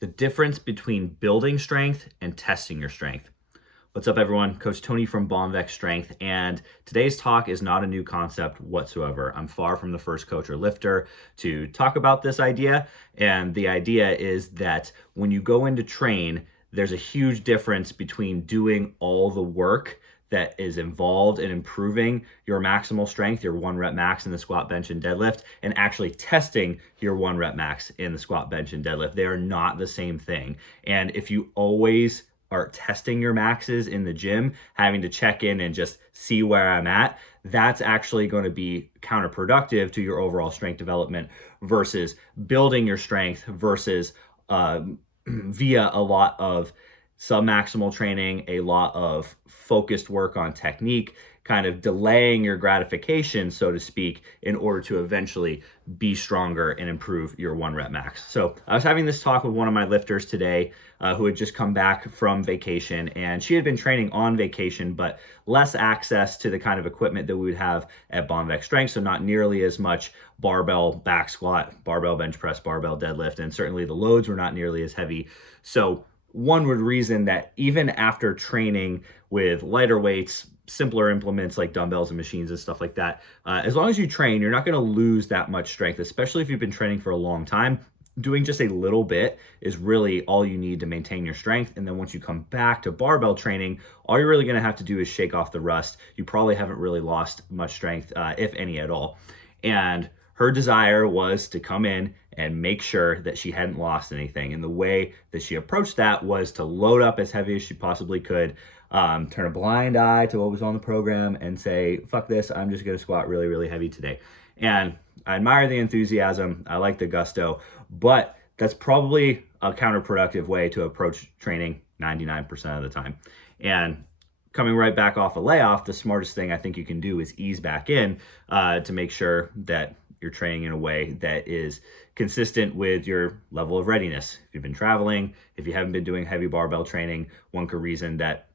The difference between building strength and testing your strength. What's up, everyone? Coach Tony from Bomvex Strength, and today's talk is not a new concept whatsoever. I'm far from the first coach or lifter to talk about this idea, and the idea is that when you go in to train, there's a huge difference between doing all the work that is involved in improving your maximal strength, your 1 rep max in the squat, bench, and deadlift, and actually testing your 1 rep max in the squat, bench, and deadlift. They are not the same thing. And if you always are testing your maxes in the gym, having to check in and just see where I'm at, that's actually going to be counterproductive to your overall strength development versus building your strength versus via a lot of submaximal training, a lot of focused work on technique, kind of delaying your gratification, so to speak, in order to eventually be stronger and improve your 1 rep max. So I was having this talk with one of my lifters today who had just come back from vacation, and she had been training on vacation, but less access to the kind of equipment that we would have at Bomvex Strength. So not nearly as much barbell back squat, barbell bench press, barbell deadlift, and certainly the loads were not nearly as heavy. So one would reason that even after training with lighter weights, simpler implements like dumbbells and machines and stuff like that, as long as you train, you're not going to lose that much strength, especially if you've been training for a long time. Doing just a little bit is really all you need to maintain your strength. And then once you come back to barbell training, all you're really going to have to do is shake off the rust. You probably haven't really lost much strength, if any at all. And her desire was to come in and make sure that she hadn't lost anything. And the way that she approached that was to load up as heavy as she possibly could, turn a blind eye to what was on the program and say, fuck this, I'm just gonna squat really, really heavy today. And I admire the enthusiasm, I like the gusto, but that's probably a counterproductive way to approach training 99% of the time. And coming right back off a layoff, the smartest thing I think you can do is ease back in to make sure that you're training in a way that is consistent with your level of readiness. If you've been traveling, if you haven't been doing heavy barbell training, one could reason that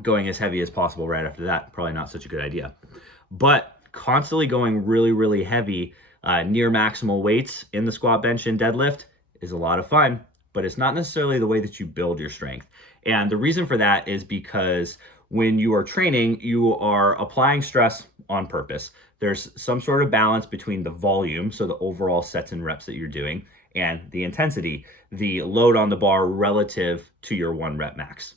going as heavy as possible right after that, probably not such a good idea. But constantly going really, really heavy, near maximal weights in the squat, bench, and deadlift is a lot of fun, but it's not necessarily the way that you build your strength. And the reason for that is because when you are training, you are applying stress on purpose. There's some sort of balance between the volume, so the overall sets and reps that you're doing, and the intensity, the load on the bar relative to your 1 rep max.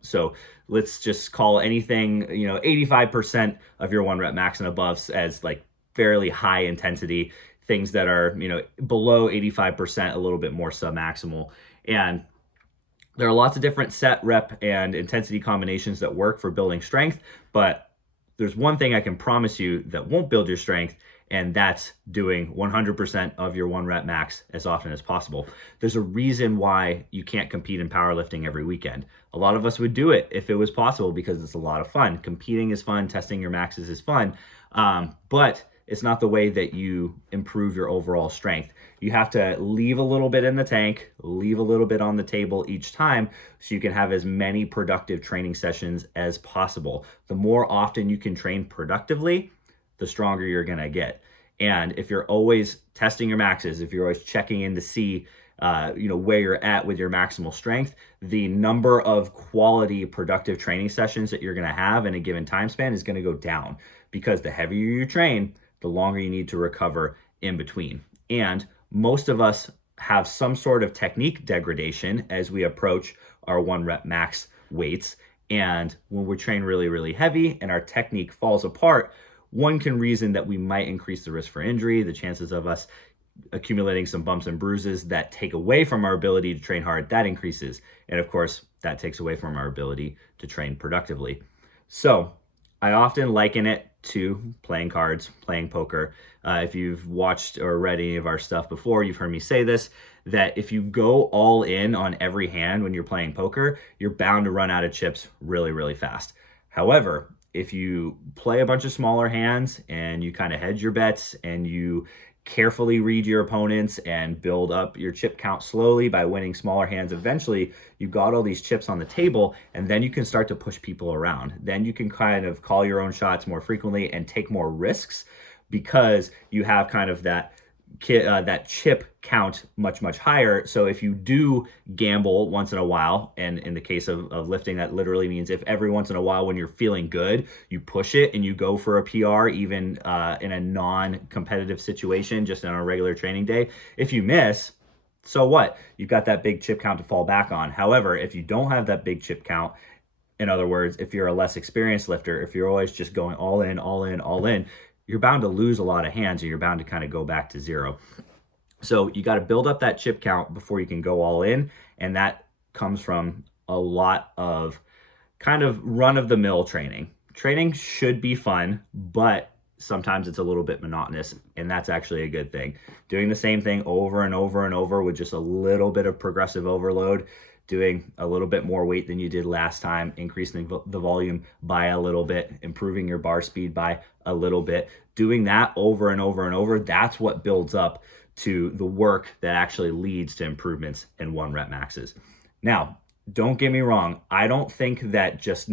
So let's just call anything, 85% of your 1 rep max and above as like fairly high intensity. Things that are, below 85%, a little bit more submaximal. And there are lots of different set, rep, and intensity combinations that work for building strength, but there's one thing I can promise you that won't build your strength, and that's doing 100% of your 1 rep max as often as possible. There's a reason why you can't compete in powerlifting every weekend. A lot of us would do it if it was possible because it's a lot of fun. Competing is fun, testing your maxes is fun, but it's not the way that you improve your overall strength. You have to leave a little bit in the tank, leave a little bit on the table each time so you can have as many productive training sessions as possible. The more often you can train productively, the stronger you're gonna get. And if you're always testing your maxes, if you're always checking in to see where you're at with your maximal strength, the number of quality productive training sessions that you're gonna have in a given time span is gonna go down, because the heavier you train, the longer you need to recover in between. And most of us have some sort of technique degradation as we approach our 1 rep max weights. And when we train really, really heavy and our technique falls apart, one can reason that we might increase the risk for injury, the chances of us accumulating some bumps and bruises that take away from our ability to train hard, that increases. And of course, that takes away from our ability to train productively. So I often liken it to playing cards, playing poker. If you've watched or read any of our stuff before, you've heard me say this, that if you go all in on every hand when you're playing poker, you're bound to run out of chips really, really fast. However, if you play a bunch of smaller hands and you kind of hedge your bets and you carefully read your opponents and build up your chip count slowly by winning smaller hands, eventually you've got all these chips on the table, and then you can start to push people around. Then you can kind of call your own shots more frequently and take more risks because you have kind of that that chip count much higher. So if you do gamble once in a while, and in the case of lifting, that literally means if every once in a while when you're feeling good, you push it and you go for a PR, even in a non-competitive situation, just on a regular training day, if you miss, so what? You've got that big chip count to fall back on. However, if you don't have that big chip count, in other words, if you're a less experienced lifter, if you're always just going all in, you're bound to lose a lot of hands, and you're bound to kind of go back to zero. So you got to build up that chip count before you can go all in. And that comes from a lot of kind of run-of-the-mill training. Training should be fun, but sometimes it's a little bit monotonous, and that's actually a good thing. Doing the same thing over and over with just a little bit of progressive overload, doing a little bit more weight than you did last time, increasing the volume by a little bit, improving your bar speed by a little bit, doing that over and over, that's what builds up to the work that actually leads to improvements in 1-rep maxes. Now, don't get me wrong, I don't think that just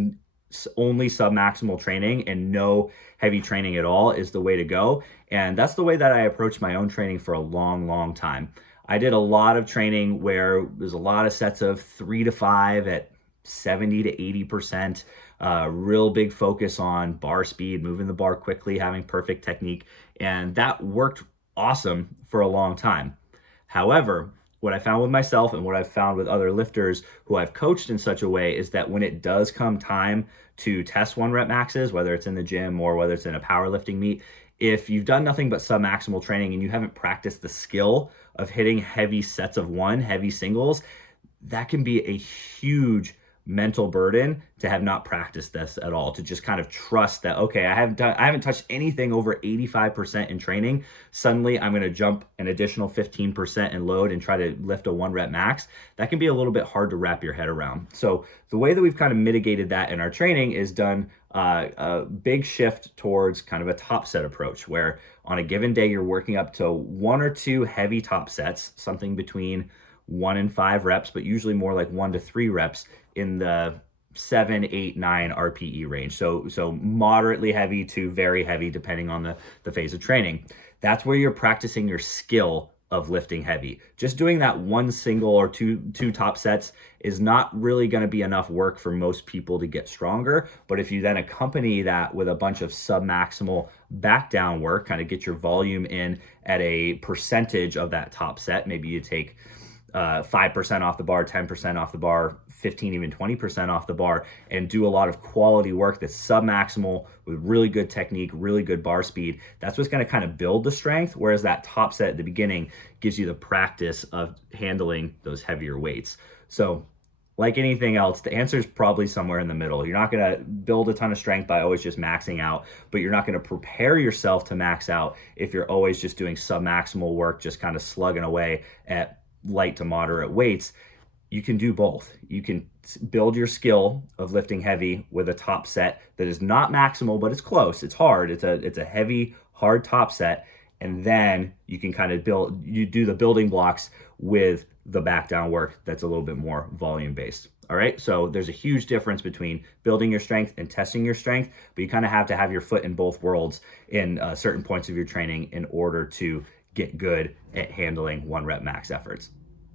only submaximal training and no heavy training at all is the way to go. And that's the way that I approached my own training for a long time. I did a lot of training where there's a lot of sets of 3 to 5 at 70 to 80%, real big focus on bar speed, moving the bar quickly, having perfect technique. And that worked awesome for a long time. However, what I found with myself and what I've found with other lifters who I've coached in such a way is that when it does come time to test 1-rep maxes, whether it's in the gym or whether it's in a powerlifting meet, if you've done nothing but submaximal training and you haven't practiced the skill of hitting heavy sets of 1, heavy singles, that can be a huge mental burden to have not practiced this at all, to just kind of trust that, okay, I haven't touched anything over 85% in training. Suddenly I'm going to jump an additional 15% in load and try to lift a 1-rep max. That can be a little bit hard to wrap your head around. So the way that we've kind of mitigated that in our training is done a big shift towards kind of a top set approach, where on a given day you're working up to 1 or 2 heavy top sets, something between 1 and 5 reps, but usually more like 1 to 3 reps in the 7, 8, 9 RPE range. So moderately heavy to very heavy, depending on the phase of training. That's where you're practicing your skill of lifting heavy. Just doing that 1 single or two top sets is not really going to be enough work for most people to get stronger. But if you then accompany that with a bunch of submaximal back down work, kind of get your volume in at a percentage of that top set, maybe you take 5% off the bar, 10% off the bar, 15, even 20% off the bar, and do a lot of quality work that's submaximal with really good technique, really good bar speed. That's what's going to kind of build the strength, whereas that top set at the beginning gives you the practice of handling those heavier weights. So like anything else, the answer is probably somewhere in the middle. You're not going to build a ton of strength by always just maxing out, but you're not going to prepare yourself to max out if you're always just doing submaximal work, just kind of slugging away at light to moderate weights. You can do both. You can build your skill of lifting heavy with a top set that is not maximal, but it's close. It's hard. It's a heavy, hard top set. And then you can kind of do the building blocks with the back down work that's a little bit more volume based. All right. So there's a huge difference between building your strength and testing your strength, but you kind of have to have your foot in both worlds in certain points of your training in order to get good at handling 1-rep max efforts.